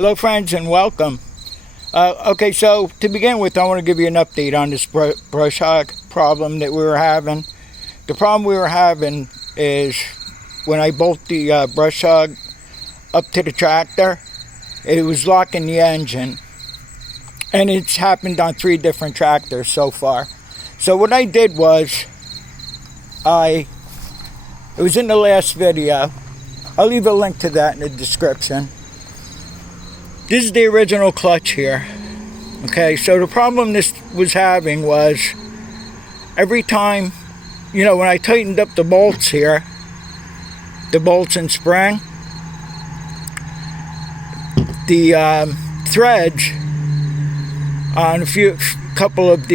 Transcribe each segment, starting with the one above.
Hello friends and welcome. Okay, so to begin with, I want to give you an update on this brush hog problem that we were having. The problem we were having is when I bolt the brush hog up to the tractor, it was locking the engine. And it's happened on 3 different tractors so far. So what I did was, it was in the last video. I'll leave a link to that in the description. This is the original clutch here. Okay, so the problem this was having was every time, when I tightened up the bolts here, the bolts and spring, the threads on a couple of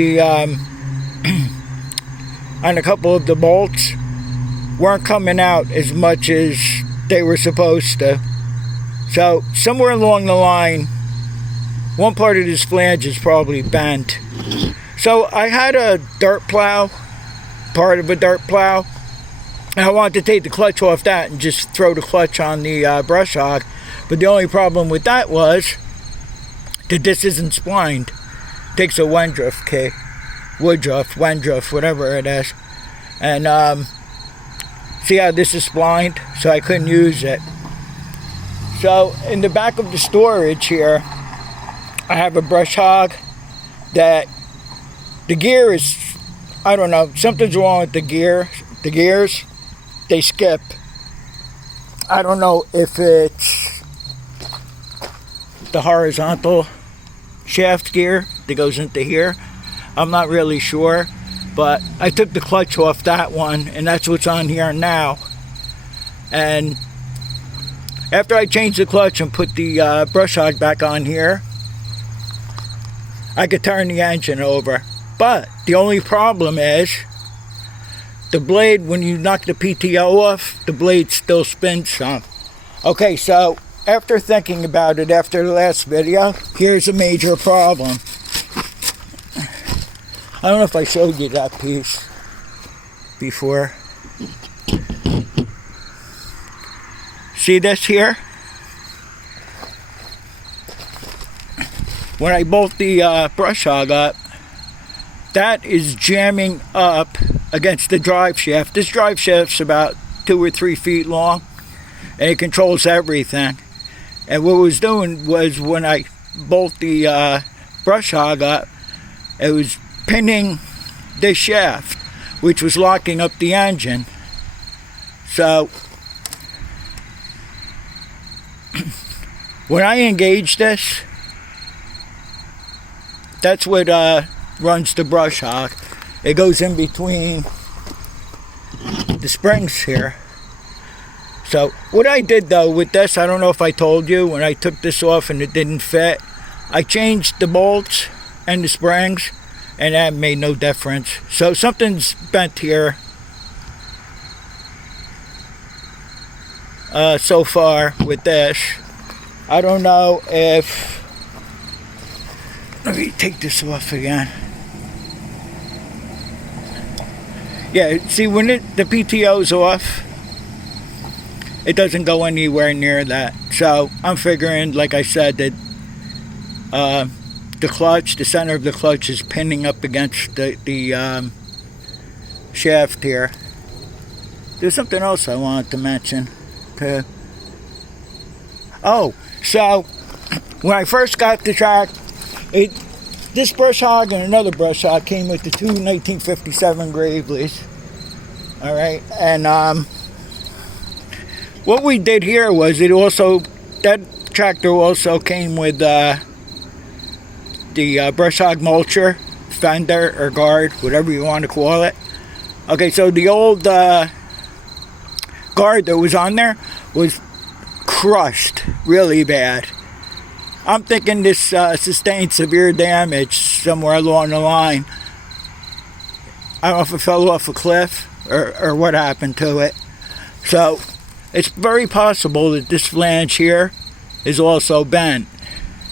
the bolts weren't coming out as much as they were supposed to. So somewhere along the line, one part of this flange is probably bent. So I had a dirt plow, part of a dirt plow, and I wanted to take the clutch off that and just throw the clutch on the brush hog. But the only problem with that was that this isn't splined. It takes a Wendriff key, Wendriff, whatever it is. And see how this is splined? So I couldn't use it. So in the back of the storage here, I have a brush hog that the gear is, I don't know, something's wrong with the gear. The gears, they skip. I don't know if it's the horizontal shaft gear that goes into here. I'm not really sure, but I took the clutch off that one, and that's what's on here now. And after I changed the clutch and put the brush hog back on here, I could turn the engine over. But the only problem is the blade, when you knock the PTO off, the blade still spins some. Okay, so after thinking about it after the last video, here's a major problem. I don't know if I showed you that piece before. See this here? When I bolt the brush hog up, that is jamming up against the drive shaft. This drive shaft's about 2 or 3 feet long, and it controls everything. And what it was doing was, when I bolt the brush hog up, it was pinning this shaft, which was locking up the engine. So when I engage this, that's what runs the brush hog. It goes in between the springs here. So what I did though with this, I don't know if I told you, when I took this off and it didn't fit, I changed the bolts and the springs, and that made no difference. So something's bent here so far with this. I don't know if, let me take this off again. Yeah, see, when the PTO's off, it doesn't go anywhere near that. So I'm figuring, like I said, that the clutch, the center of the clutch is pinning up against the shaft here. There's something else I wanted to mention too. Oh, so when I first got the track, this brush hog and another brush hog came with the 2 1957 Graveleys. Alright, and what we did here was, that tractor also came with the brush hog mulcher, fender or guard, whatever you want to call it. Okay, so the old guard that was on there was crushed really bad. I'm thinking this sustained severe damage somewhere along the line. I don't know if it fell off a cliff or what happened to it. So it's very possible that this flange here is also bent.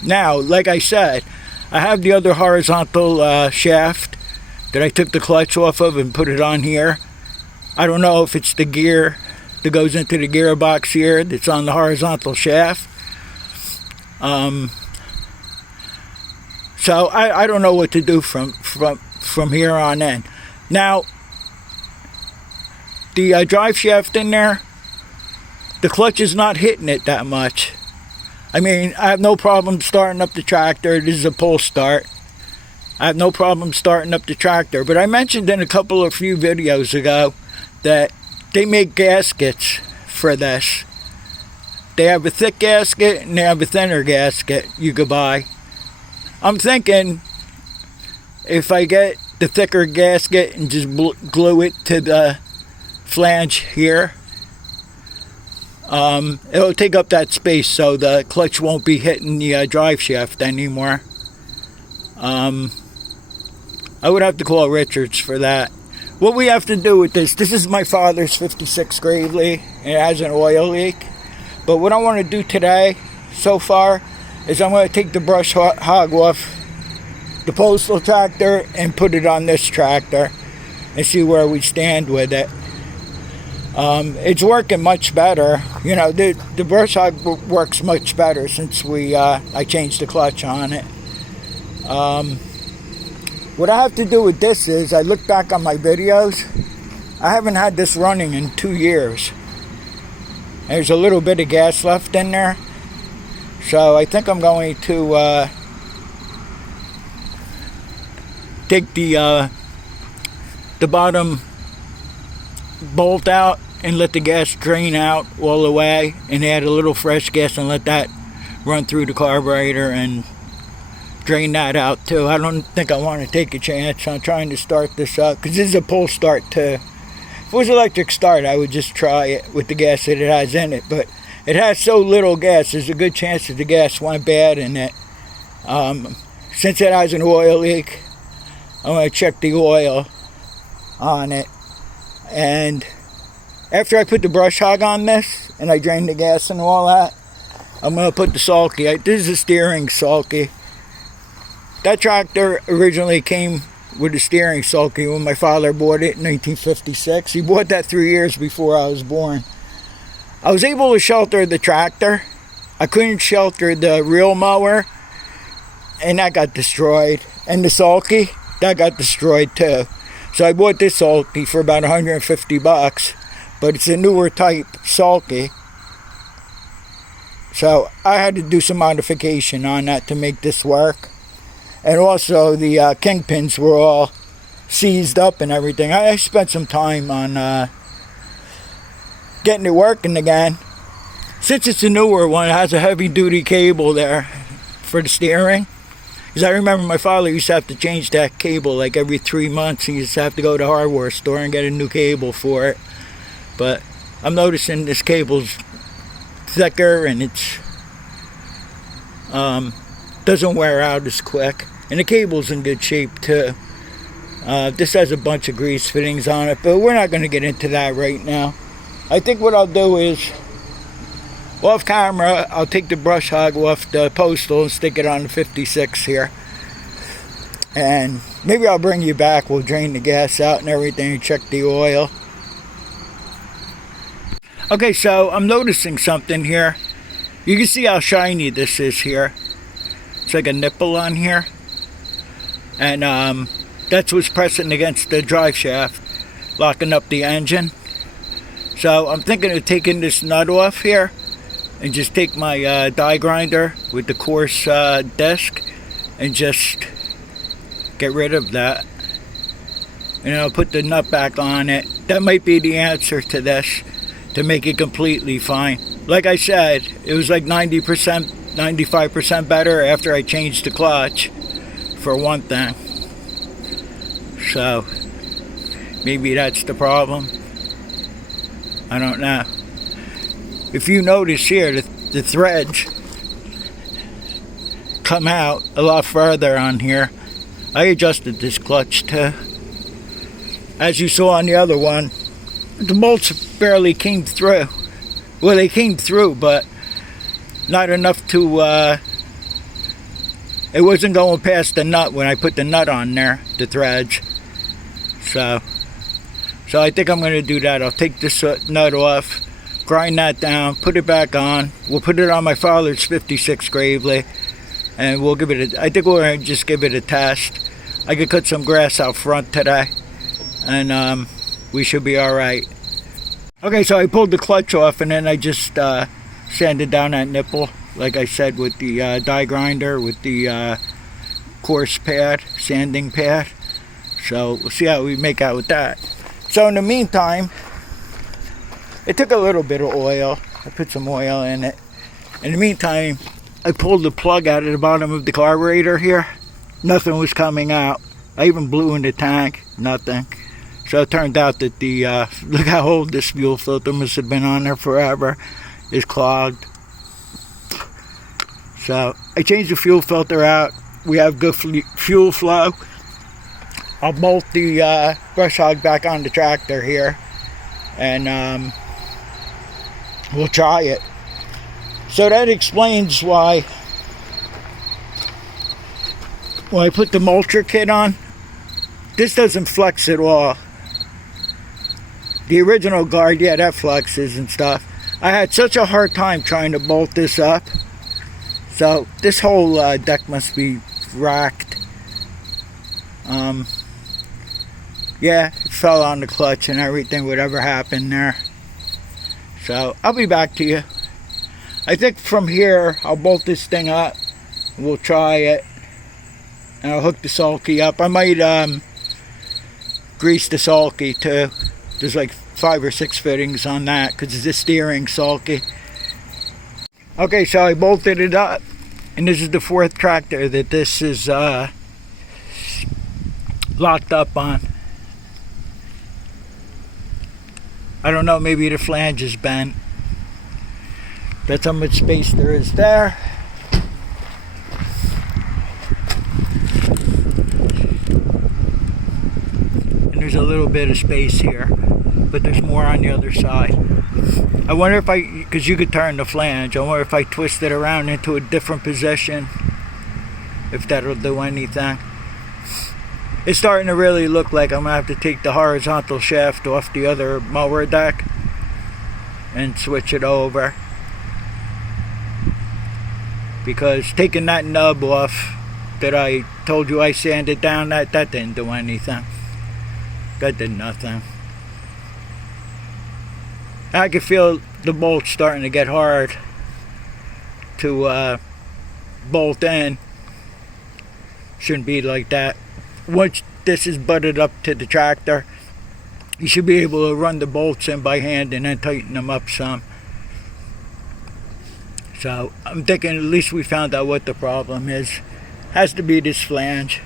Now, like I said, I have the other horizontal shaft that I took the clutch off of and put it on here. I don't know if it's the gear that goes into the gearbox here that's on the horizontal shaft, So I don't know what to do from here on in. Now, the drive shaft in there, the clutch is not hitting it that much. I mean, I have no problem starting up the tractor. This is a pull start. I have no problem starting up the tractor. But I mentioned in a few videos ago that they make gaskets for this. They have a thick gasket and they have a thinner gasket you could buy. I'm thinking if I get the thicker gasket and just glue it to the flange here, it'll take up that space so the clutch won't be hitting the drive shaft anymore. I would have to call Richards for that. What we have to do with this is my father's 56 Gravely, and it has an oil leak. But what I want to do today, so far, is I'm going to take the brush hog off the postal tractor and put it on this tractor and see where we stand with it. It's working much better. You know, the brush hog works much better since I changed the clutch on it. What I have to do with this is, I look back on my videos, I haven't had this running in 2 years. There's a little bit of gas left in there. So I think I'm going to take the bottom bolt out and let the gas drain out all the way, and add a little fresh gas and let that run through the carburetor and drain that out too. I don't think I want to take a chance on trying to start this up, because this is a pull start too. If it was electric start, I would just try it with the gas that it has in it, but it has so little gas, there's a good chance that the gas went bad in it. Since it has an oil leak, I'm going to check the oil on it. And after I put the brush hog on this, and I drain the gas and all that, I'm going to put the sulky. This is a steering sulky. That tractor originally came with a steering sulky when my father bought it in 1956. He bought that 3 years before I was born. I was able to shelter the tractor. I couldn't shelter the reel mower, and that got destroyed. And the sulky, that got destroyed too. So I bought this sulky for about 150 bucks, but it's a newer type sulky. So I had to do some modification on that to make this work. And also the kingpins were all seized up and everything. I spent some time on getting it working again. Since it's a newer one, it has a heavy duty cable there for the steering. Because I remember my father used to have to change that cable like every 3 months. He used to have to go to the hardware store and get a new cable for it. But I'm noticing this cable's thicker and it's doesn't wear out as quick. And the cable's in good shape too. This has a bunch of grease fittings on it, but we're not going to get into that right now. I think what I'll do is, off camera, I'll take the brush hog off the postal and stick it on the 56 here. And maybe I'll bring you back. We'll drain the gas out and everything and check the oil. Okay, so I'm noticing something here. You can see how shiny this is here. It's like a nipple on here. And that's what's pressing against the drive shaft, locking up the engine. So I'm thinking of taking this nut off here and just take my die grinder with the coarse disc and just get rid of that. And I'll put the nut back on it. That might be the answer to this, to make it completely fine. Like I said, it was like 90%, 95% better after I changed the clutch, for one thing. So maybe that's the problem. I don't know. If you notice here, the threads come out a lot further on here. I adjusted this clutch too. As you saw on the other one, the bolts barely came through. Well, they came through, but not enough to, it wasn't going past the nut when I put the nut on there, the threads. So I think I'm going to do that. I'll take this nut off, grind that down, put it back on. We'll put it on my father's 56 Gravely, and we'll give it I think we're going to just give it a test. I could cut some grass out front today, and we should be alright. Okay, so I pulled the clutch off, and then I just sanded down that nipple, like I said, with the die grinder, with the coarse pad, sanding pad. So we'll see how we make out with that. So in the meantime, it took a little bit of oil. I put some oil in it. In the meantime, I pulled the plug out of the bottom of the carburetor here. Nothing was coming out. I even blew in the tank. Nothing. So it turned out that the, look how old this fuel filter must have been on there forever, is clogged. So I changed the fuel filter out. We have good fuel flow. I'll bolt the brush hog back on the tractor here, and we'll try it. So that explains why when I put the Mulcher kit on, this doesn't flex at all. The original guard, yeah, that flexes and stuff. I had such a hard time trying to bolt this up. So this whole deck must be racked. Yeah, it fell on the clutch and everything, whatever happened there. So I'll be back to you. I think from here I'll bolt this thing up. We'll try it. And I'll hook the sulky up. I might grease the sulky too. There's like 5 or 6 fittings on that because it's a steering sulky. Okay, so I bolted it up. And this is the 4th tractor that this is locked up on. I don't know, maybe the flange is bent. That's how much space there is there. And there's a little bit of space here, but there's more on the other side. I wonder if because you could turn the flange, I wonder if I twist it around into a different position, if that'll do anything. It's starting to really look like I'm going to have to take the horizontal shaft off the other mower deck and switch it over. Because taking that nub off that I told you I sanded down, that didn't do anything. That did nothing. I can feel the bolts starting to get hard to bolt in. Shouldn't be like that. Once this is butted up to the tractor, you should be able to run the bolts in by hand and then tighten them up some. So I'm thinking at least we found out what the problem is. Has to be this flange.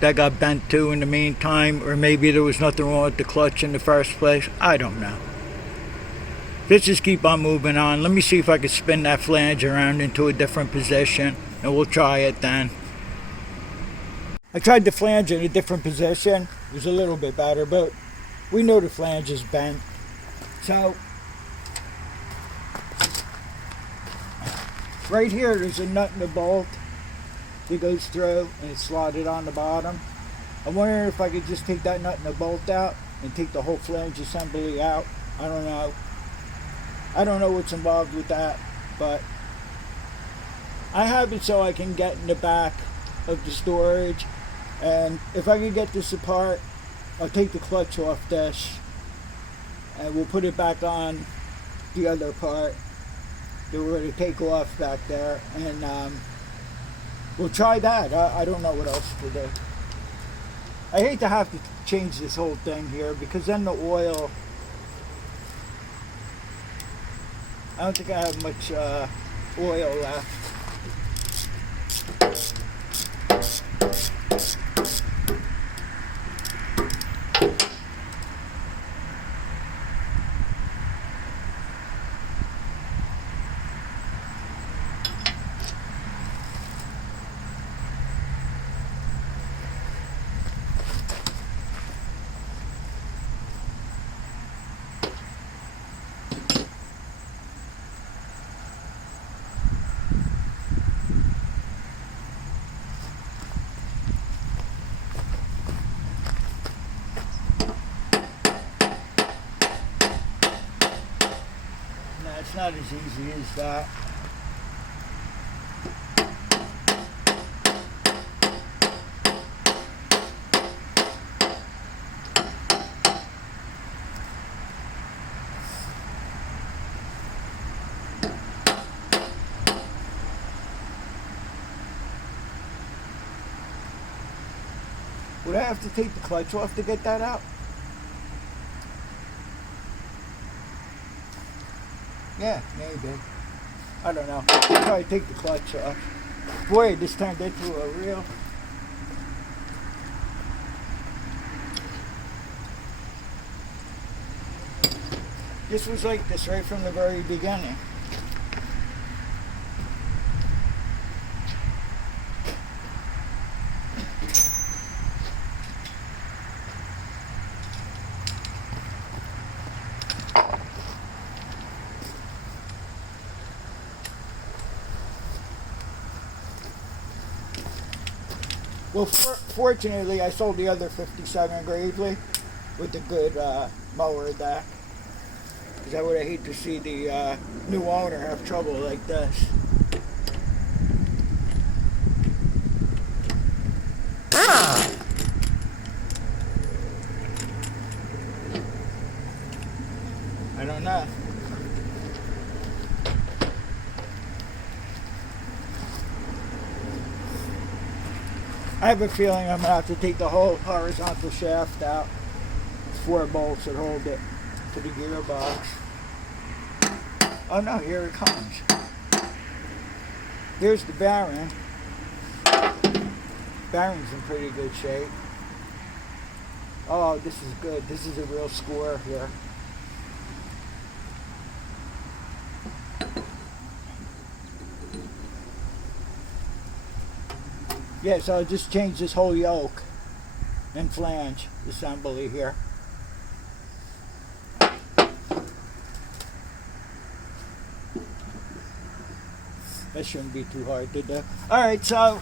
That got bent too in the meantime, or maybe there was nothing wrong with the clutch in the first place. I don't know. Let's just keep on moving on. Let me see if I can spin that flange around into a different position, and we'll try it then. I tried the flange in a different position. It was a little bit better, but we know the flange is bent. So right here there's a nut and a bolt that goes through and it's slotted on the bottom. I'm wondering if I could just take that nut and the bolt out and take the whole flange assembly out. I don't know. I don't know what's involved with that, but I have it so I can get in the back of the storage. And if I can get this apart, I'll take the clutch off this and we'll put it back on the other part that we're going to take off back there, and we'll try that. I don't know what else to do. I hate to have to change this whole thing here because then the oil, I don't think I have much oil left. as easy as that. Would I have to take the clutch off to get that out? Yeah, maybe. I don't know. I'll probably take the clutch off. Boy, this turned into a real... This was like this right from the very beginning. Well, fortunately, I sold the other 57 Gravely with a good mower deck. Because I would have hated to see the new owner have trouble like this. I don't know. I have a feeling I'm going to have to take the whole horizontal shaft out. 4 bolts that hold it to the gearbox. Oh no, here it comes. Here's the bearing. Bearing's in pretty good shape. Oh, this is good. This is a real score here. Yeah, so I just changed this whole yoke and flange assembly here. That shouldn't be too hard to do. Alright, so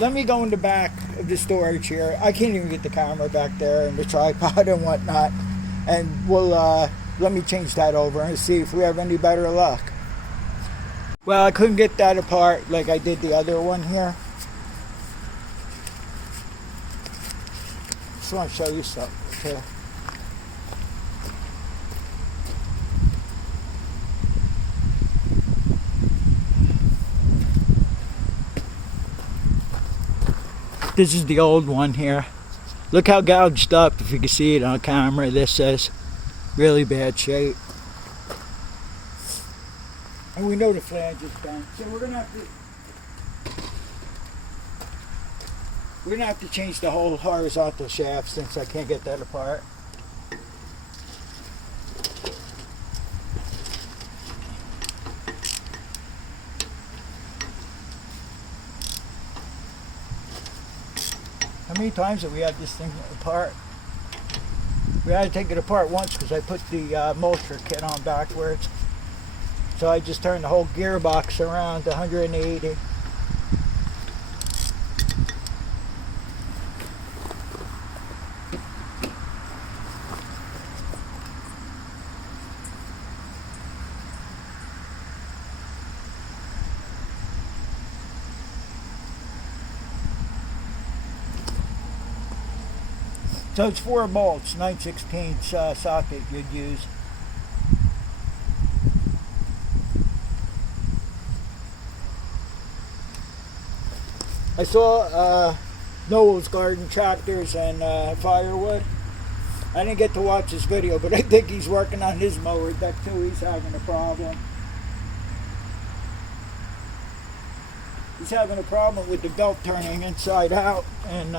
let me go in the back of the storage here. I can't even get the camera back there and the tripod and whatnot. And we'll let me change that over and see if we have any better luck. Well, I couldn't get that apart like I did the other one here. Just want to show you something too. This is the old one here. Look how gouged up, if you can see it on camera. This is really bad shape. And we know the flange is done. So we're gonna have to change the whole horizontal shaft since I can't get that apart. How many times have we had this thing apart? We had to take it apart once because I put the Mulcher kit on backwards. So I just turned the whole gearbox around to 180. So it's 4 bolts, 9/16 socket you'd use. I saw Noel's Garden Tractors and Firewood. I didn't get to watch his video, but I think he's working on his mower deck too. He's having a problem. He's having a problem with the belt turning inside out and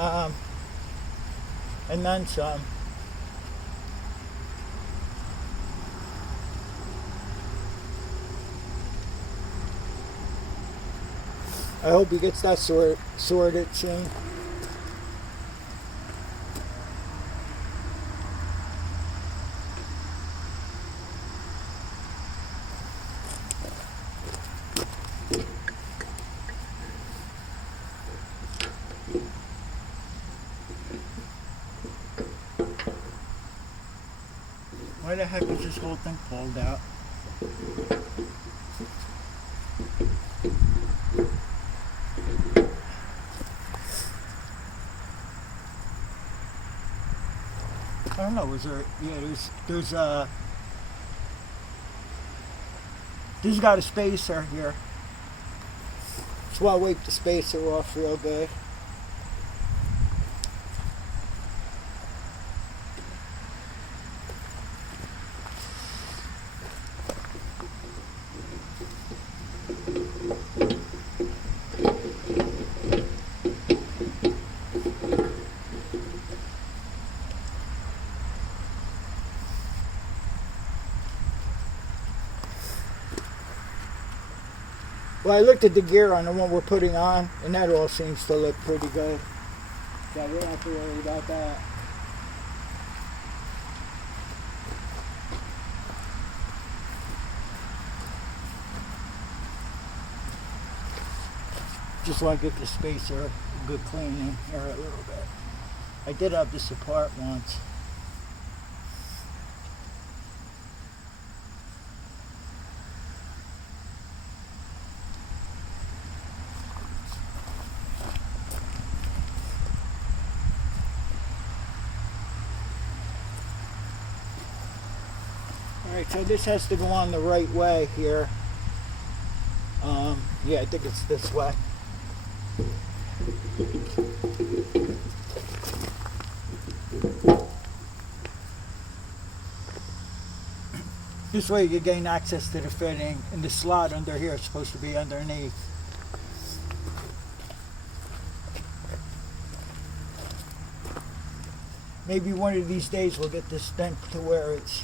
then some. I hope he gets that sorted soon. Why the heck is this whole thing pulled out? I don't know, was there, yeah, there's this has got a spacer here. So I'll wipe the spacer off real good. Well, I looked at the gear on the one we're putting on, and that all seems to look pretty good. So we don't have to worry about that. Just want to give the spacer a good cleaning here a little bit. I did have this apart once. Alright, so this has to go on the right way here. Yeah, I think it's this way. This way you gain access to the fitting, and the slot under here is supposed to be underneath. Maybe one of these days we'll get this thing to where it's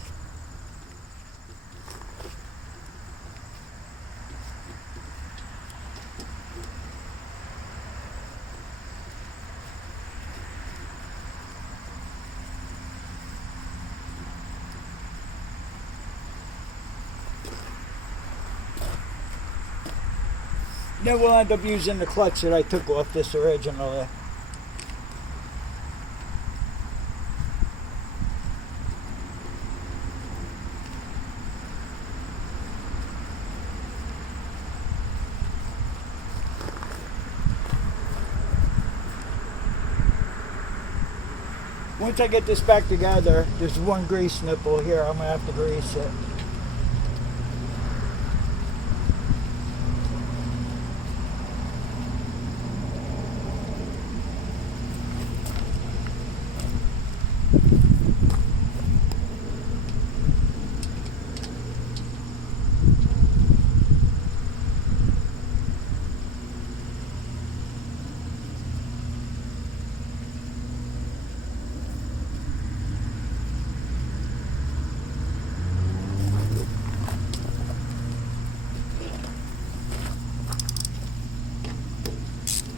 then we'll end up using the clutch that I took off this originally. Once I get this back together, there's one grease nipple here. I'm going to have to grease it.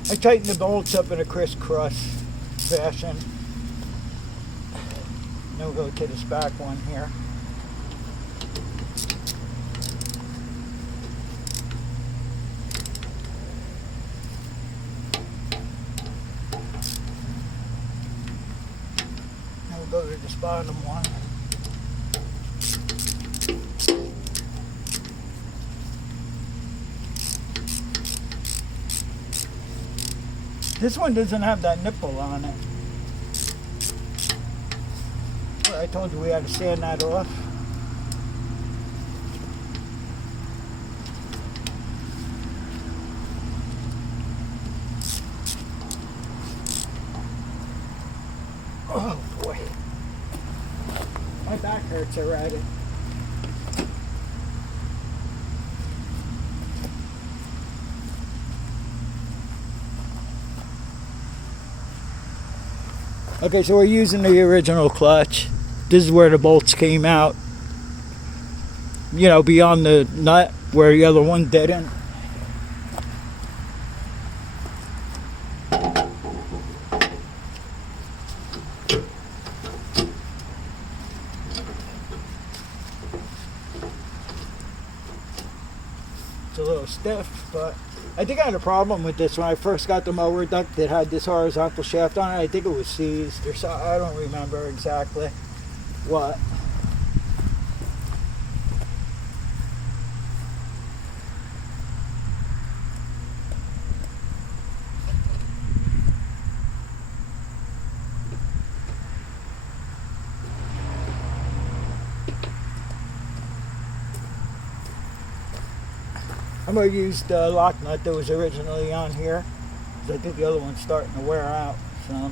I tighten the bolts up in a crisscross fashion. Now we'll go to this back one here. Now we'll go to this bottom one. This one doesn't have that nipple on it. Well, I told you we had to sand that off. Oh boy. My back hurts already. Okay, so we're using the original clutch. This is where the bolts came out. You know, beyond the nut where the other one didn't. It's a little stiff, but I think I had a problem with this when I first got the mower duct that had this horizontal shaft on it. I think it was seized or so. I don't remember exactly what. going to use the lock nut that was originally on here, because I think the other one's starting to wear out. So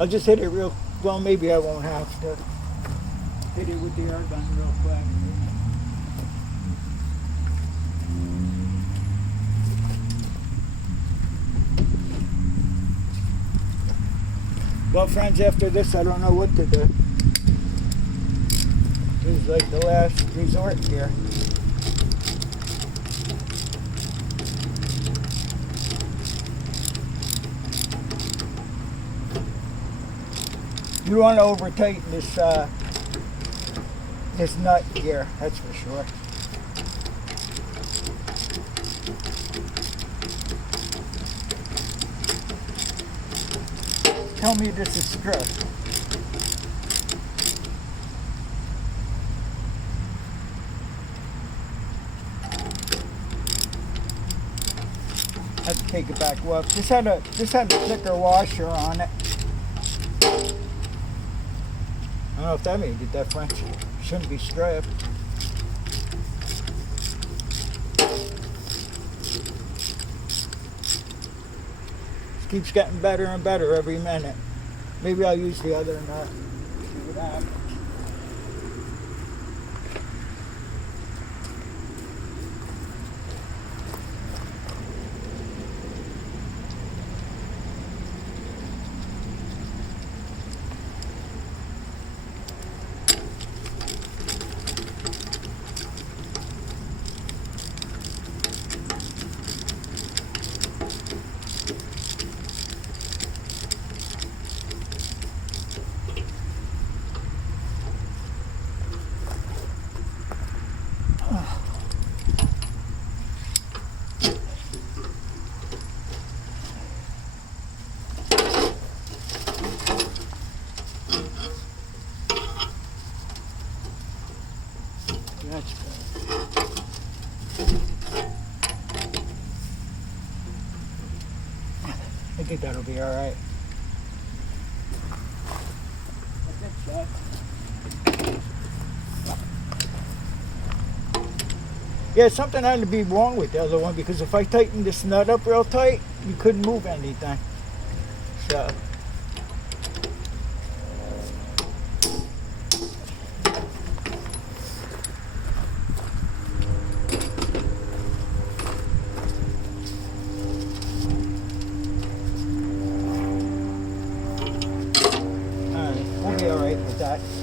I'll just hit it real, well, maybe I won't have to hit it with the air gun real quick. Well, friends, after this, I don't know what to do. This is like the last resort here. You want to over tighten this this nut here, that's for sure. Tell me this is stripped. Have to take it back. Well, this had a thicker washer on it. I don't know if that made a difference. Shouldn't be stripped. This keeps getting better and better every minute. Maybe I'll use the other nut. See what happens. That's good. I think that'll be all right. I think so. Yeah, something had to be wrong with the other one, because if I tightened this nut up real tight, you couldn't move anything. So.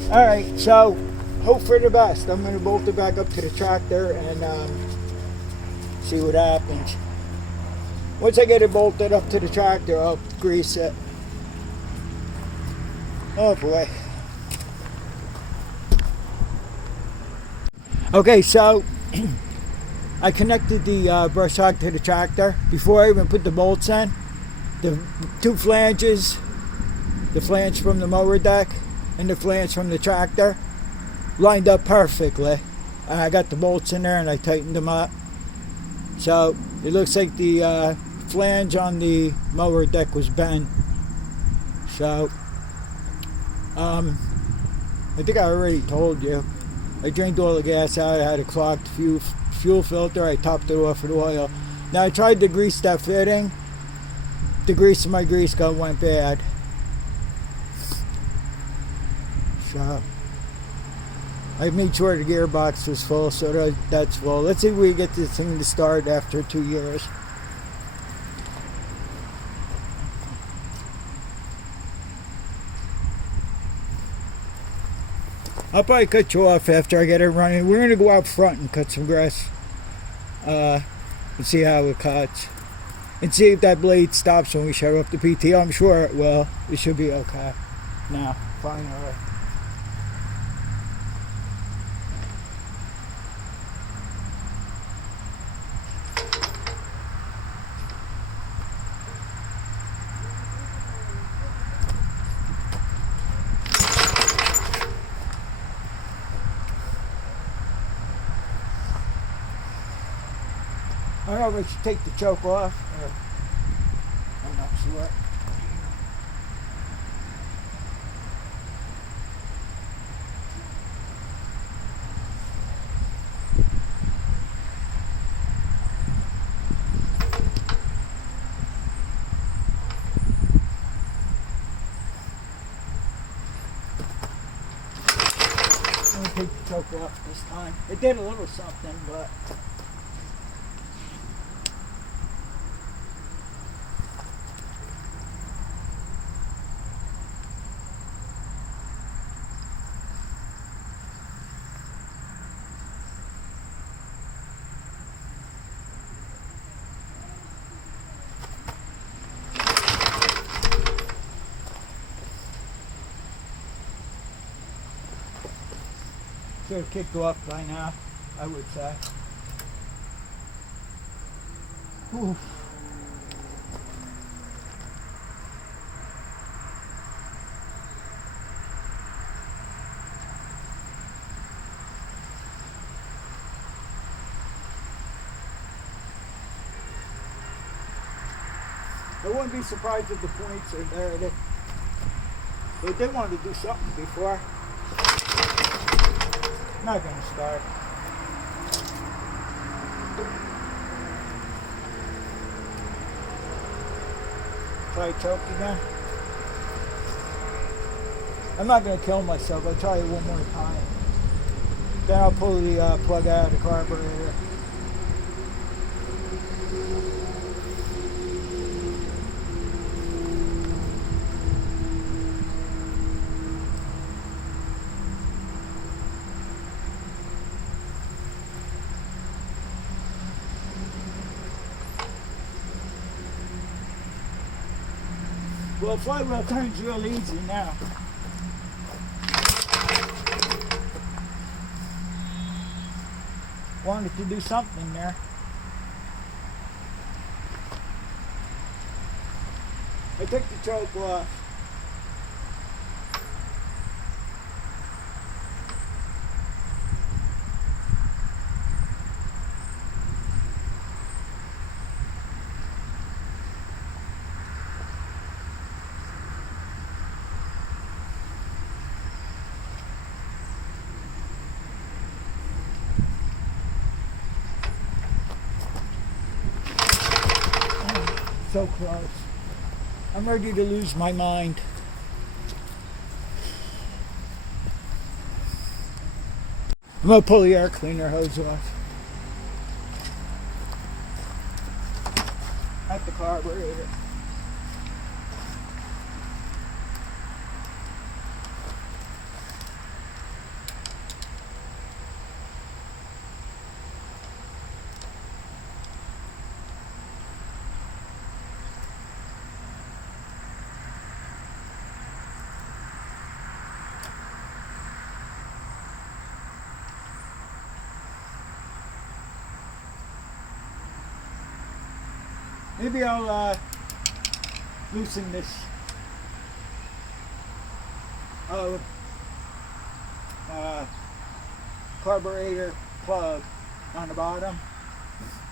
Alright, so hope for the best. I'm going to bolt it back up to the tractor and see what happens. Once I get it bolted up to the tractor, I'll grease it. Oh boy. Okay, so I connected the brush hog to the tractor before I even put the bolts in. The two flanges, the flange from the mower deck and the flange from the tractor, lined up perfectly. And I got the bolts in there and I tightened them up. So it looks like the flange on the mower deck was bent. So I think I already told you, I drained all the gas out. I had a clogged fuel filter. I topped it off with oil. Now I tried to grease that fitting. The grease in my grease gun went bad. So I made sure the gearbox was full, so that's full. Let's see if we get this thing to start after 2 years. I'll probably cut you off after I get it running. We're going to go out front and cut some grass and see how it cuts. And see if that blade stops when we shut off the PTO. I'm sure it will. It should be okay. Now, finally. I don't know if I should take the choke off. short. I'm gonna take the choke off this time. It did a little something, but should have kicked off by now, I would say. Oof. I wouldn't be surprised if the points are there. They did want to do something before. Not gonna start. Try choke again. I'm not gonna kill myself. I'll try it one more time. Then I'll pull the plug out of the carburetor. Well, flywheel turns real easy now. Wanted to do something there. I took the choke off. So close. I'm ready to lose my mind. I'm gonna pull the air cleaner hose off. At the carburetor. Maybe I'll loosen this carburetor plug on the bottom.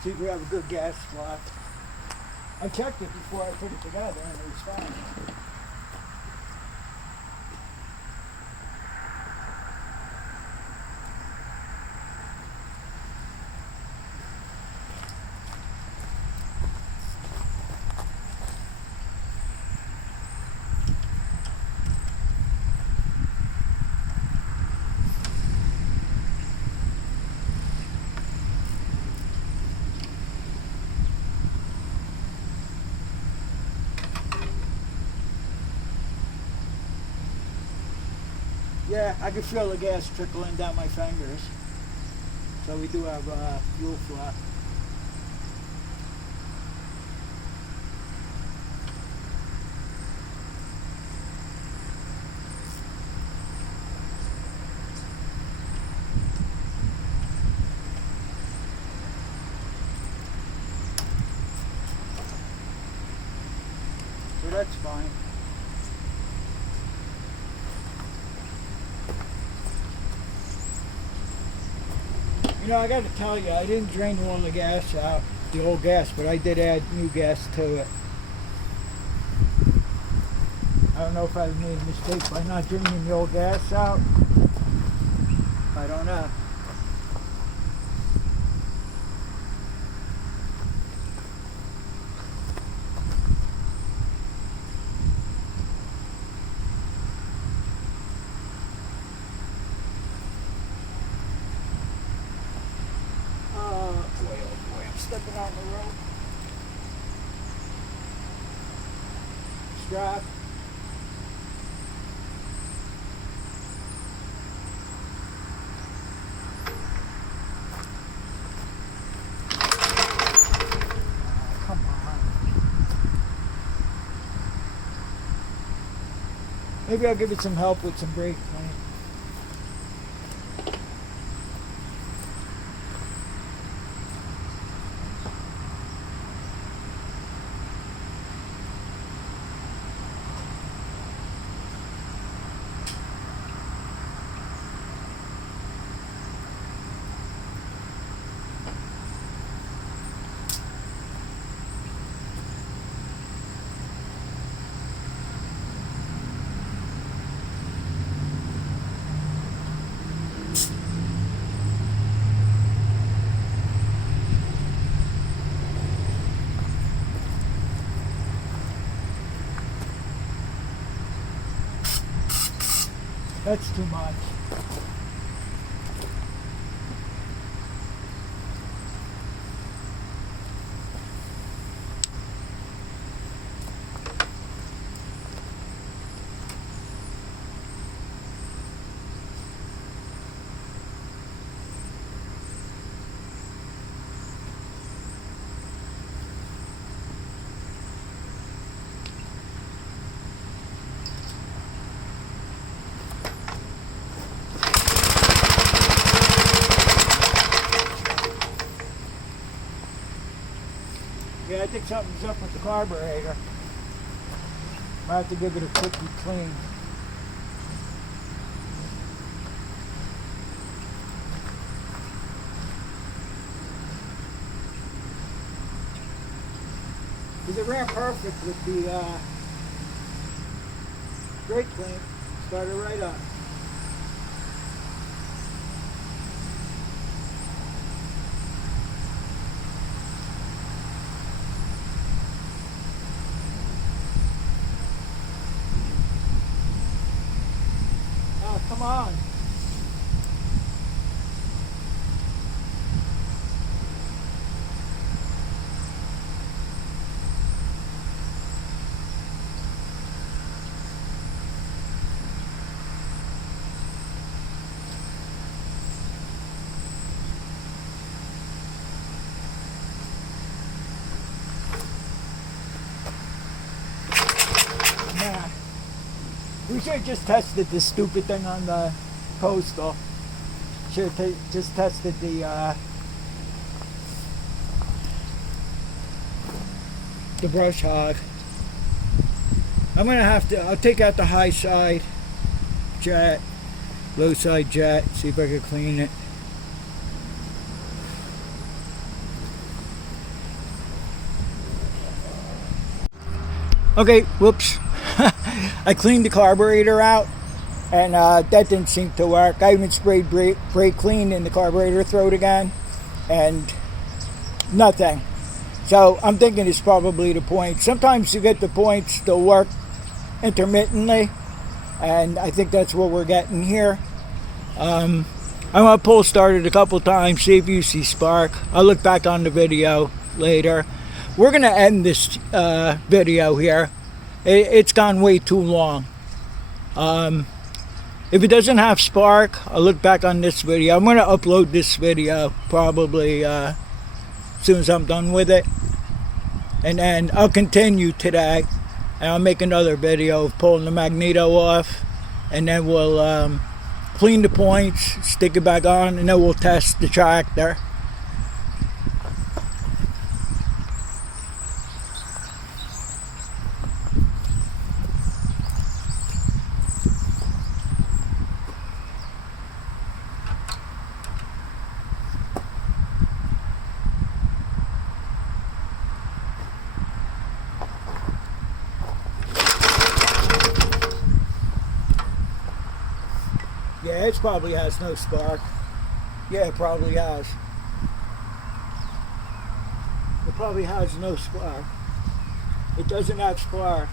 See if we have a good gas flow. I checked it before I put it together and it was fine. Yeah, I can feel the gas trickling down my fingers. So we do have fuel flow. So that's fine. You know, I got to tell you, I didn't drain all the gas out, the old gas, but I did add new gas to it. I don't know if I made a mistake by not draining the old gas out. I don't know. Oh boy, I'm stepping on the rope. Strap. Maybe I'll give it some help with some brake clean. That's too much. Yeah, I think something's up with the carburetor. Might have to give it a quickie clean. Because it ran perfect with the brake clean. Started right up. Come on. Nah. We should have just tested this stupid thing on the coastal. Should have just tested the brush hog. I'm gonna have to. I'll take out the high side jet, low side jet. See if I can clean it. Okay, whoops. I cleaned the carburetor out, and that didn't seem to work. I even sprayed brake clean in the carburetor throat again, and nothing. So I'm thinking it's probably the points. Sometimes you get the points to work intermittently, and I think that's what we're getting here. I'm going to pull start it a couple times, see if you see spark. I'll look back on the video later. We're going to end this video here. It's gone way too long. If it doesn't have spark, I'll look back on this video. I'm going to upload this video probably as soon as I'm done with it. And then I'll continue today. And I'll make another video of pulling the magneto off. And then we'll clean the points, stick it back on, and then we'll test the tractor. It probably has no spark. Yeah, it probably has. It probably has no spark. It doesn't have spark.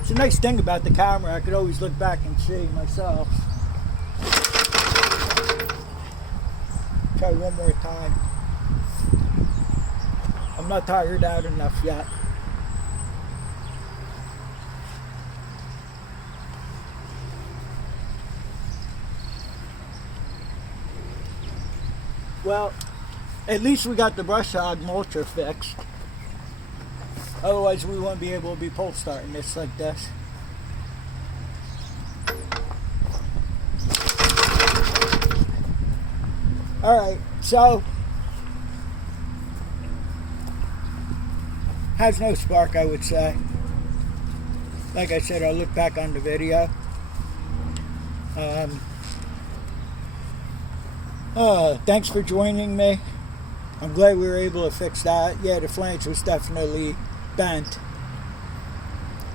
It's a nice thing about the camera. I could always look back and see myself. Try one more time. I'm not tired out enough yet. Well, at least we got the brush hog mulcher fixed. Otherwise we wouldn't be able to be pole starting this like this. Alright, so has no spark, I would say. Like I said, I'll look back on the video. Thanks for joining me. I'm glad we were able to fix that. Yeah, the flange was definitely bent.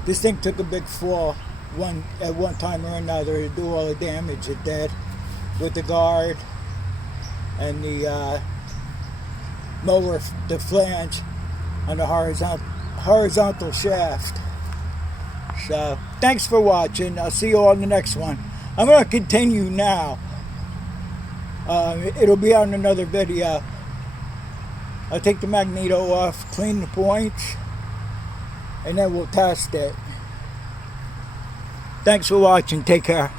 This thing took a big fall at one time or another to do all the damage it did with the guard and the mower, the flange on the horizontal shaft. So thanks for watching. I'll see you on the next one. I'm going to continue now. It'll be on another video. I'll take the magneto off, clean the points, and then we'll test it. Thanks for watching. Take care.